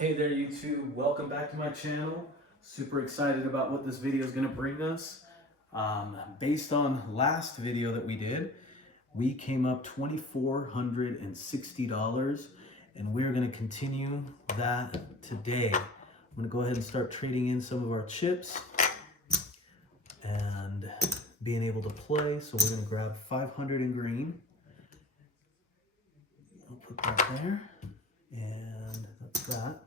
Hey there YouTube, welcome back to my channel. Super excited about what this video is going to bring us. Based on last video that we did, we came up $2,460 and we're going to continue that today. I'm going to go ahead and start trading in some of our chips and being able to play. So we're going to grab 500 in green. I'll put that there, and that's that.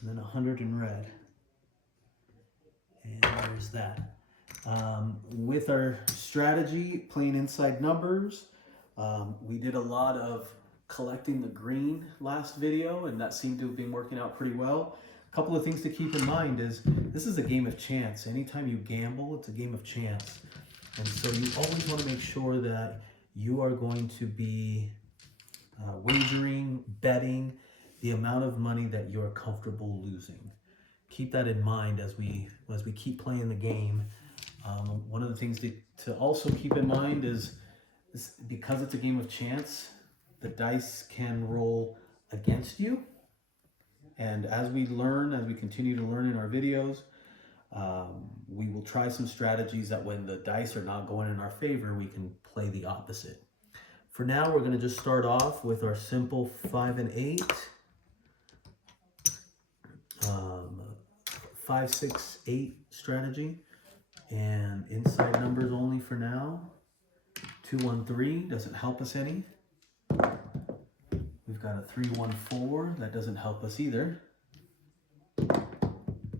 And then 100 in red. And there's that. With our strategy, playing inside numbers, we did a lot of collecting the green last video, and that seemed to have been working out pretty well. A couple of things to keep in mind is this is a game of chance. Anytime you gamble, it's a game of chance. And so you always want to make sure that you are going to be wagering, betting the amount of money that you're comfortable losing. Keep that in mind as we keep playing the game. One of the things to also keep in mind is because it's a game of chance, the dice can roll against you. And as we continue to learn in our videos, we will try some strategies that when the dice are not going in our favor, we can play the opposite. For now, we're going to just start off with our simple 5 and 8. 5, 6, 8 strategy, and inside numbers only for now. 2, 1, 3 doesn't help us any. We've got a 3, 1, 4 that doesn't help us either,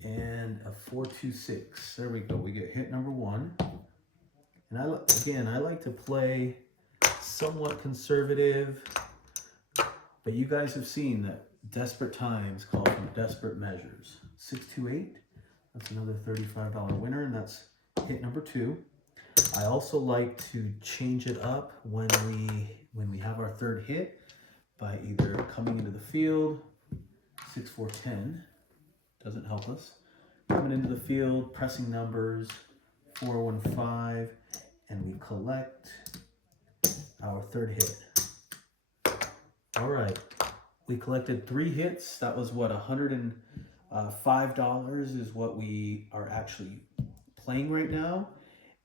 and a 4, 2, 6. There we go. We get hit number 1. And I like to play somewhat conservative, but you guys have seen that desperate times call for desperate measures. 6, 2, 8. That's another $35 winner, and that's hit number 2. I also like to change it up when we have our third hit by either coming into the field. 6, 4, 10 doesn't help us. Coming into the field, pressing numbers 4, 1, 5, and we collect our third hit. All right. We collected 3 hits. That was what, $105 is what we are actually playing right now.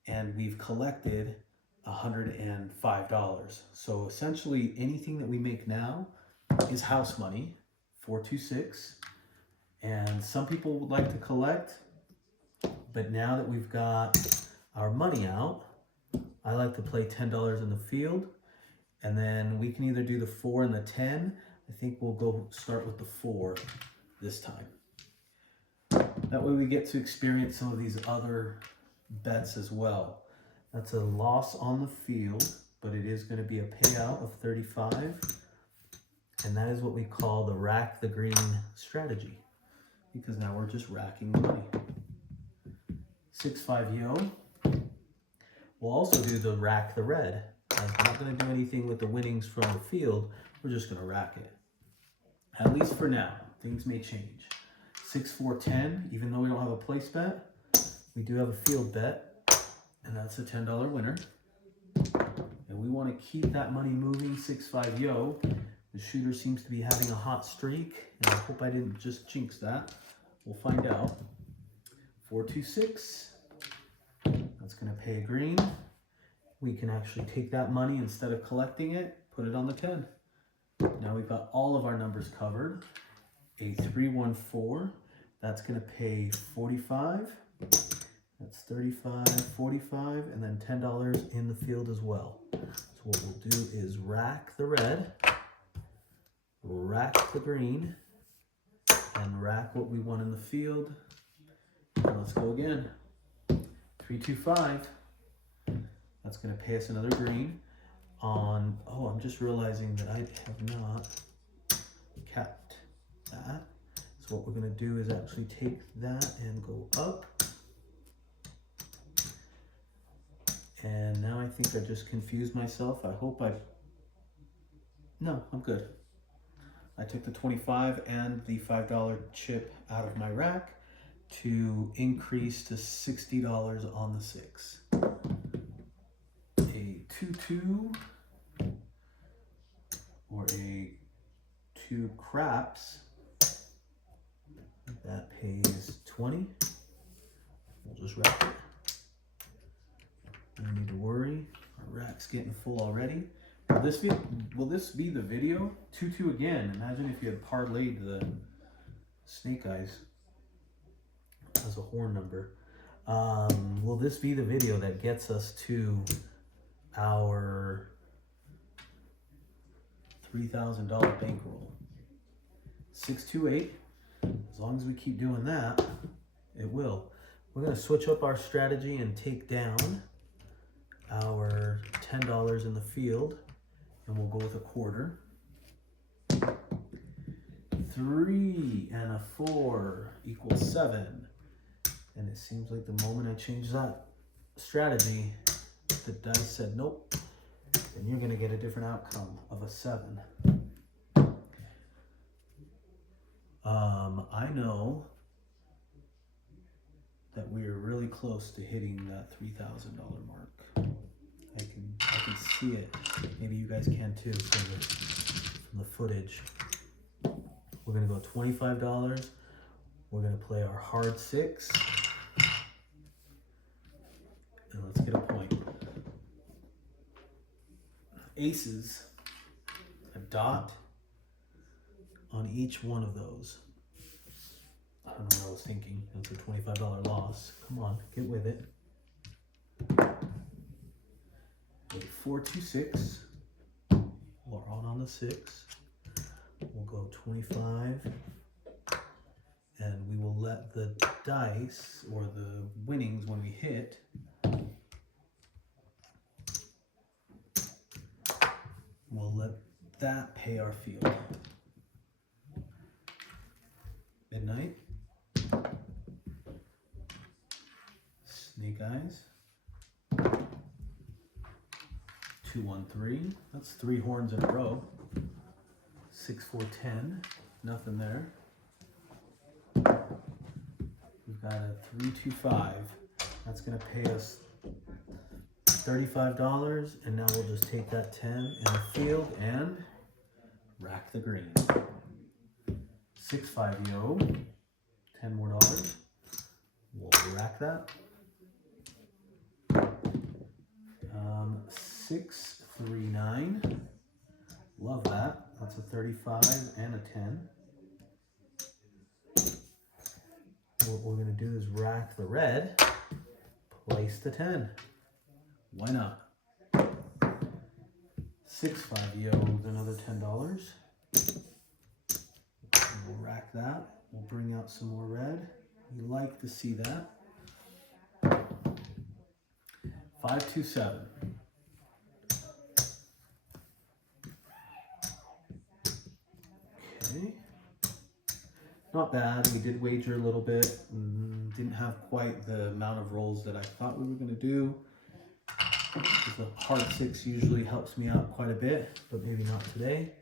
And we've collected $105. So essentially anything that we make now is house money, 4, 2, 6. And some people would like to collect, but now that we've got our money out, I like to play $10 in the field. And then we can either do the 4 and the 10. I think we'll go start with the 4 this time. That way we get to experience some of these other bets as well. That's a loss on the field, but it is going to be a payout of 35. And that is what we call the rack the green strategy, because now we're just racking the money. 6, 5, yo. We'll also do the rack the red. We're not going to do anything with the winnings from the field. We're just going to rack it. At least for now. Things may change. 6, 4, 10. Even though we don't have a place bet, we do have a field bet, and that's a $10 winner. And we want to keep that money moving. 6, 5, yo. The shooter seems to be having a hot streak, and I hope I didn't just jinx that. We'll find out. 4, 2, 6. That's going to pay a green. We can actually take that money instead of collecting it, put it on the 10. Now we've got all of our numbers covered. A 3, 1, 4. That's going to pay 45. That's 35, 45, and then $10 in the field as well. So what we'll do is rack the red, rack the green, and rack what we want in the field. And let's go again. 3, 2, 5. That's going to pay us another green on, oh, I'm just realizing that I have not capped that. So what we're going to do is actually take that and go up. And now I think I just confused myself. No, I'm good. I took the 25 and the $5 chip out of my rack to increase to $60 on the 6. A 2, 2 or a 2 craps That pays 20. We'll just rack it. No need to worry. Our rack's getting full already. Will this be the video? 2-2 again. Imagine if you had parlayed the snake eyes as a horn number. Will this be the video that gets us to our $3,000 bankroll? 628. As long as we keep doing that, it will. We're going to switch up our strategy and take down our $10 in the field, and we'll go with a quarter. 3 and a 4 equals 7. And it seems like the moment I change that strategy, the dice said nope, and you're going to get a different outcome of a 7. I know that we are really close to hitting that $3,000 mark. I can see it. Maybe you guys can too from the footage. We're gonna go $25. We're gonna play our hard 6. And let's get a point. Aces, a dot on each one of those. I don't know what I was thinking. That's a $25 loss. Come on, get with it. 4, 2, 6. We're on the 6. We'll go 25. And we will let the dice, or the winnings when we hit, we'll let that pay our field. Midnight. Snake eyes. 2, 1, 3. That's 3 horns in a row. 6, 4, 10. Nothing there. We've got a 3, 2, 5. That's going to pay us $35. And now we'll just take that 10 in the field and rack the green. 6, 5, yo. 10 more dollars. We'll rack that. 6, 3, 9. Love that. That's a 35 and a 10. What we're going to do is rack the red, place the 10. Why not? 6, 5, yo with another $10. We'll rack that. We'll bring out some more red. You like to see that. 5, 2, 7. Okay. Not bad. We did wager a little bit. Didn't have quite the amount of rolls that I thought we were going to do. The hard 6 usually helps me out quite a bit, but maybe not today.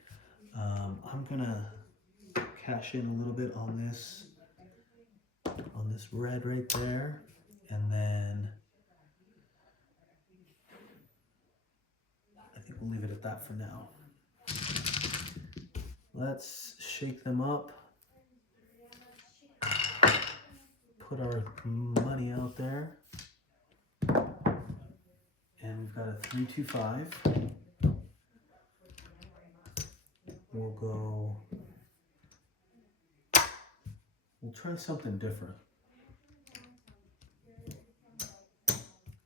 I'm going to cash in a little bit on this red right there, and then I think we'll leave it at that for now. Let's shake them up, put our money out there, and we've got a 3, 2, 5. We'll try something different.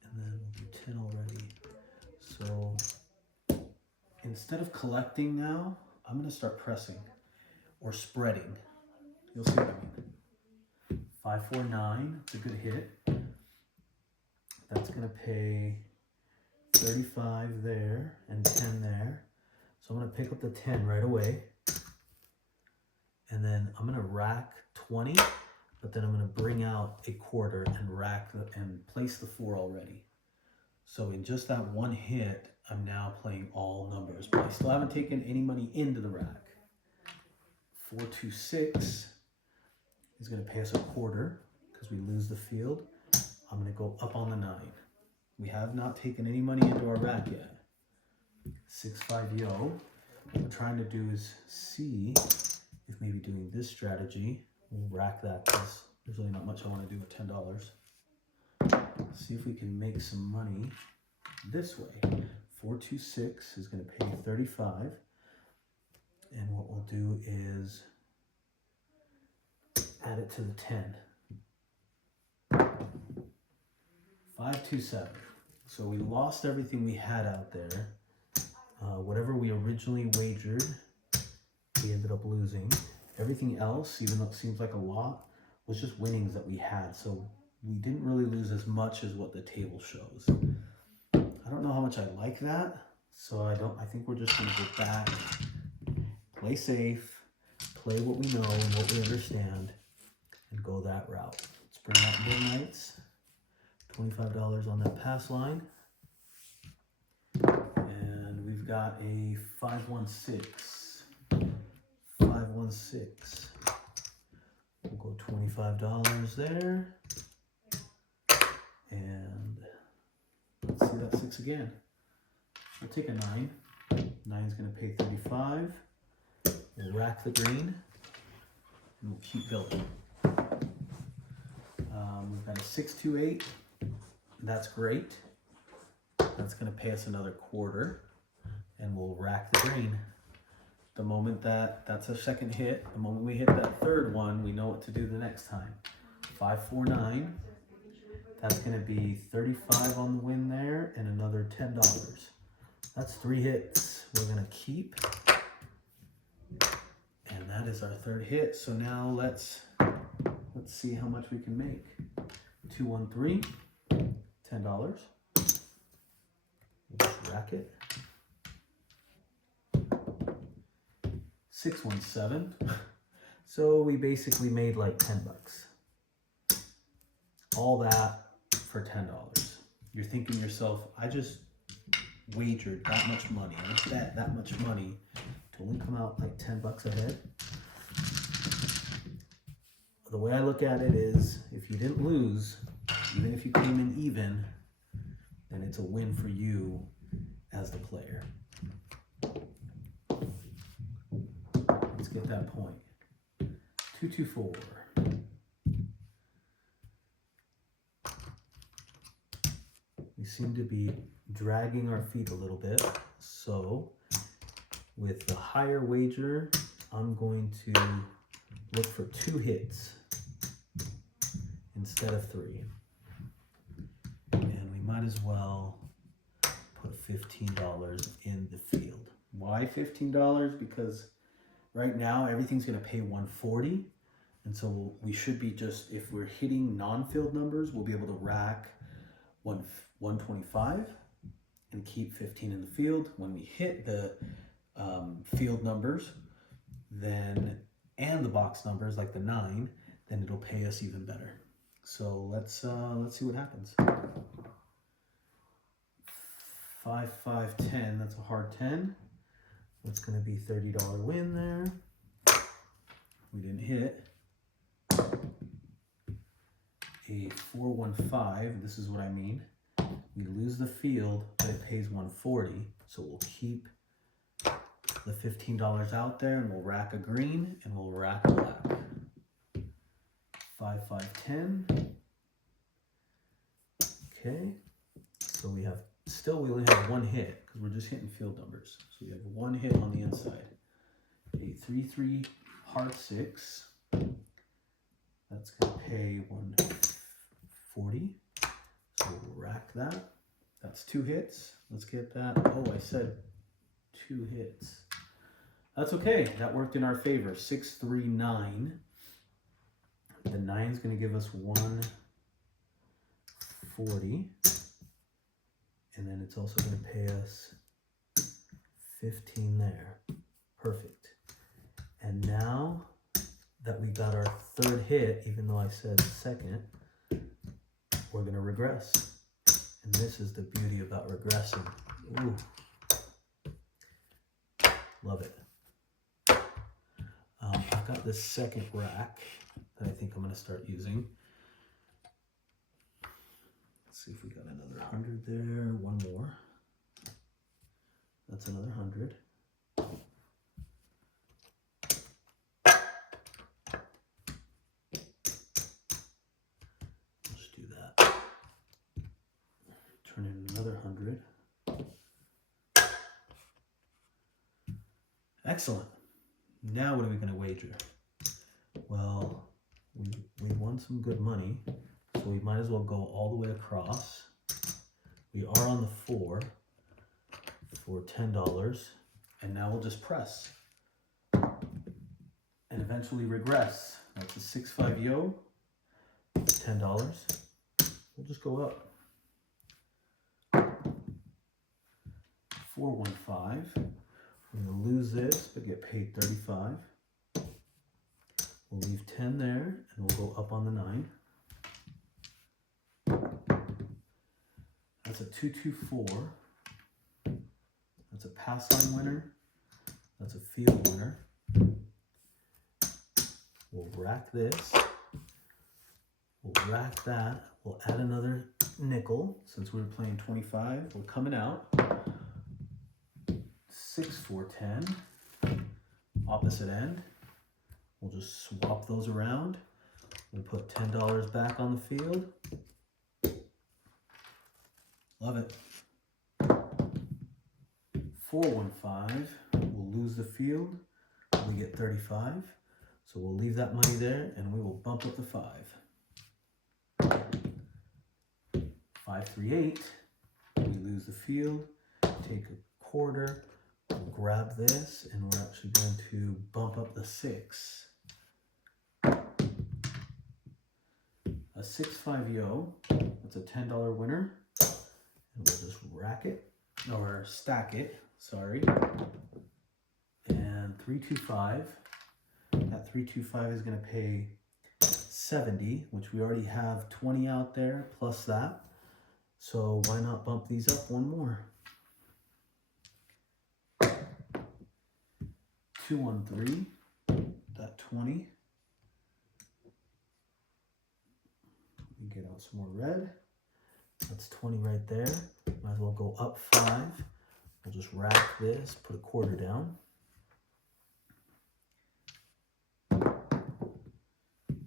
And then we'll do 10 already. So instead of collecting now, I'm going to start pressing or spreading. You'll see what I mean. 5, 4, 9. It's a good hit. That's going to pay 35 there and 10 there. So I'm going to pick up the 10 right away. And then I'm going to rack 20, but then I'm going to bring out a quarter and rack and place the 4 already. So in just that one hit, I'm now playing all numbers, but I still haven't taken any money into the rack. 4, 2, 6 is going to pay us a quarter because we lose the field. I'm going to go up on the 9. We have not taken any money into our rack yet. 6, 5, yo. What we're trying to do is see if maybe doing this strategy We'll rack that because there's really not much I want to do with $10. See if we can make some money this way. 426 is going to pay 35. And what we'll do is add it to the 10. 527. So we lost everything we had out there. Whatever we originally wagered, we ended up losing. Everything else, even though it seems like a lot, was just winnings that we had. So we didn't really lose as much as what the table shows. I don't know how much I like that. So I think we're just gonna go back, play safe, play what we know and what we understand, and go that route. Let's bring out Midnights. $25 on that pass line. And we've got a 516. 516. We'll go $25 there. And let's see that 6 again. We'll take a 9. 9 is going to pay 35. We'll rack the green. And we'll keep building. We've got a 628. That's great. That's going to pay us another quarter. And we'll rack the green. The moment that's a second hit, the moment we hit that third one, we know what to do the next time. 549. That's going to be 35 on the win there and another $10. That's 3 hits we're going to keep. And that is our third hit. So now let's see how much we can make. 213, $10. We'll just rack it. 617. So we basically made like 10 bucks. All that for $10. You're thinking to yourself, I just wagered that much money. I bet that much money to only come out like 10 bucks ahead. The way I look at it is, if you didn't lose, even if you came in even, then it's a win for you as the player. Let's get that point. 224. We seem to be dragging our feet a little bit. So with the higher wager, I'm going to look for 2 hits instead of 3. And we might as well put $15 in the field. Why $15? Because right now everything's going to pay 140. And so we should be just, if we're hitting non-field numbers, we'll be able to rack 125 and keep 15 in the field. When we hit the field numbers, then and the box numbers like the 9, then it'll pay us even better. So let's see what happens. 5, 5, 10. That's a hard 10. That's going to be $30 win there. We didn't hit. A 415. This is what I mean. We lose the field, but it pays 140. So we'll keep the $15 out there, and we'll rack a green, and we'll rack a black. 5, 5, 10. Okay. So we only have 1 hit because we're just hitting field numbers. So we have 1 hit on the inside. A 3, 3, heart 6. That's going to pay 140. So we'll rack that. That's 2 hits. Let's get that. Oh, I said 2 hits. That's okay. That worked in our favor. 6, 3, 9. The 9 is going to give us 140. And then it's also going to pay us 15 there. Perfect. And now that we got our 3rd hit, even though I said 2nd, we're going to regress. And this is the beauty about regressing. Ooh. Love it. I've got this 2nd rack that I think I'm going to start using. Let's see if we got another 100 there. 1 more. That's another 100. Excellent. Now what are we going to wager? Well, we won some good money, so we might as well go all the way across. We are on the 4 for $10, and now we'll just press and eventually regress. That's a 6-5 yo, $10. We'll just go up. 415. We're going to lose this, but get paid 35. We'll leave 10 there, and we'll go up on the 9. That's a 224. That's a pass line winner. That's a field winner. We'll rack this. We'll rack that. We'll add another nickel since we were playing 25. We're coming out. 6, 4, 10. Opposite end. We'll just swap those around. We'll put $10 back on the field. Love it. 415. We'll lose the field. We get 35. So we'll leave that money there and we will bump up the 5. 538. We lose the field. Take a quarter. We'll grab this and we're actually going to bump up the 6. A 6-5 yo. That's a $10 winner. And we'll just rack it or stack it. Sorry. And 325. That 325 is going to pay 70, which we already have 20 out there plus that. So why not bump these up one more? 213. That 20. We get out some more red. That's 20 right there. Might as well go up 5. We'll just rack this, put a quarter down.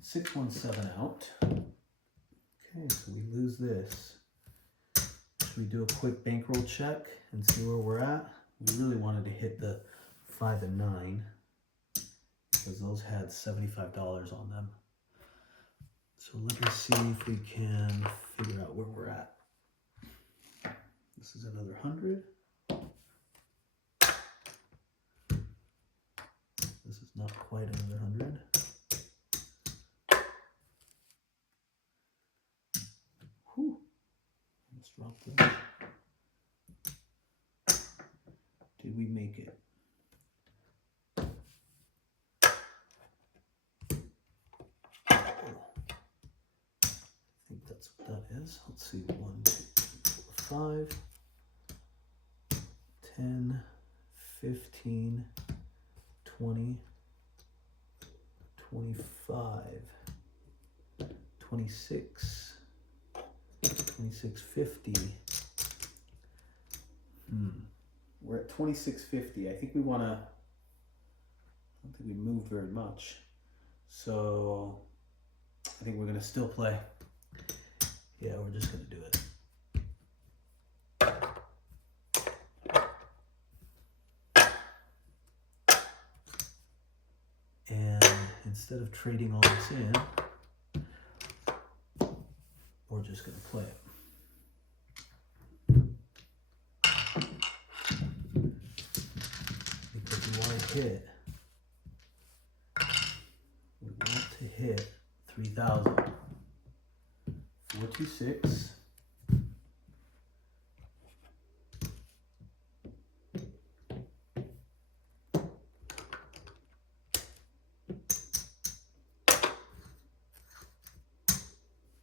617 out. Okay, so we lose this. Should we do a quick bankroll check and see where we're at? We really wanted to hit the 5 and 9 because those had $75 on them. So let me see if we can figure out where we're at. This is another 100. This is not quite another 100. Whew. Let's drop this. Did we make it? I think that's what that is. Let's see. 1, 2, 3, 4, 5, 10, 15, 20, 25, 26, 26.50. We're at 26.50. I think we want to, I don't think we moved very much. So I think we're going to still play. Yeah, we're just going to do it. And instead of trading all this in, we're just going to play it. Because we want to hit, 3,000. 426.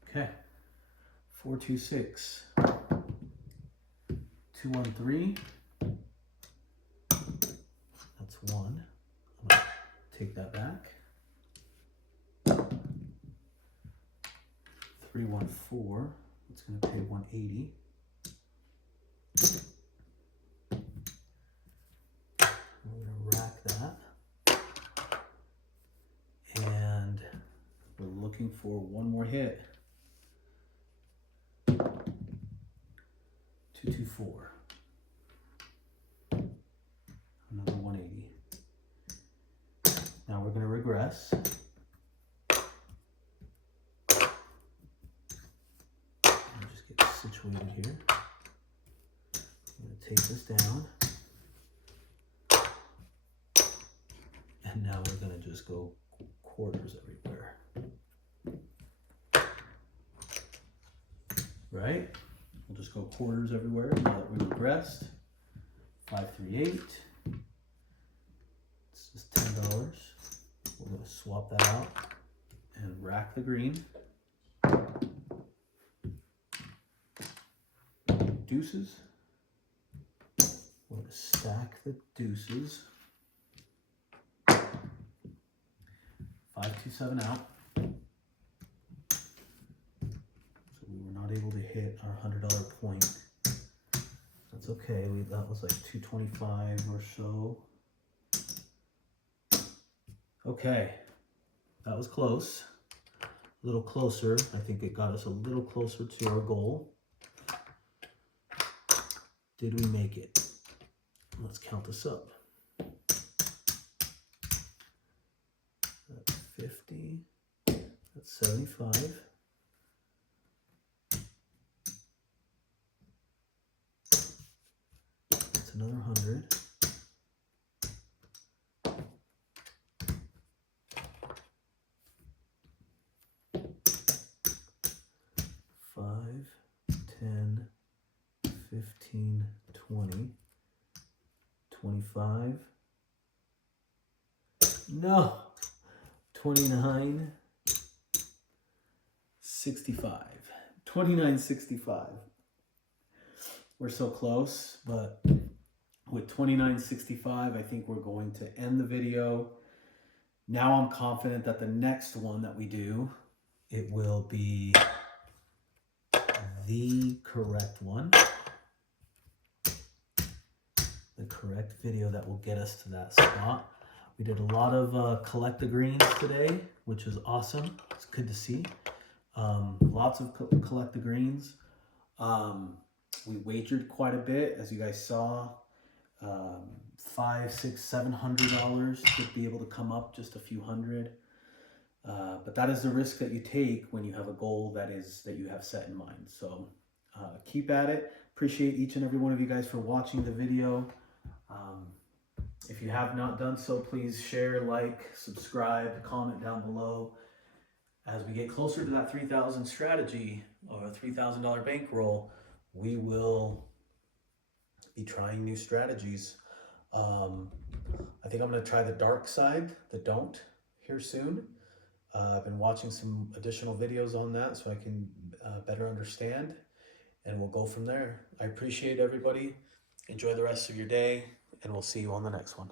Okay. 426. 213. That's 1. I'm gonna take that back. 314. It's going to pay 180. We're going to rack that. And we're looking for one more hit. 224. Another 180. going to regress. Just get situated here. I'm going to take this down. And now we're going to just go quarters everywhere. Right? We'll just go quarters everywhere now that we regressed. 538. It's just $10. We're going to swap that out and rack the green. Deuces. We're going to stack the deuces. 527 out. So we were not able to hit our $100 point. That's okay. That was like 225 or so. Okay, that was close. A little closer. I think it got us a little closer to our goal. Did we make it? Let's count this up. That's 50. That's 75. That's another 100. $5, $10, $15, $20, $25. No, $29, $65. $29.65. We're so close, but with $29.65, I think we're going to end the video. Now I'm confident that the next one that we do, it will be the correct one. The correct video that will get us to that spot. We did a lot of collect the greens today, which was awesome. It's good to see. Lots of collect the greens. We wagered quite a bit, as you guys saw. $500, $600, $700 to be able to come up just a few hundred. But that is the risk that you take when you have a goal that you have set in mind. So keep at it. Appreciate each and every one of you guys for watching the video. If you have not done so, please share, like, subscribe, comment down below. As we get closer to that 3,000 strategy or a $3,000 bankroll, we will be trying new strategies. I think I'm going to try the dark side, the don't, here soon. I've been watching some additional videos on that so I can better understand, and we'll go from there. I appreciate everybody. Enjoy the rest of your day, and we'll see you on the next one.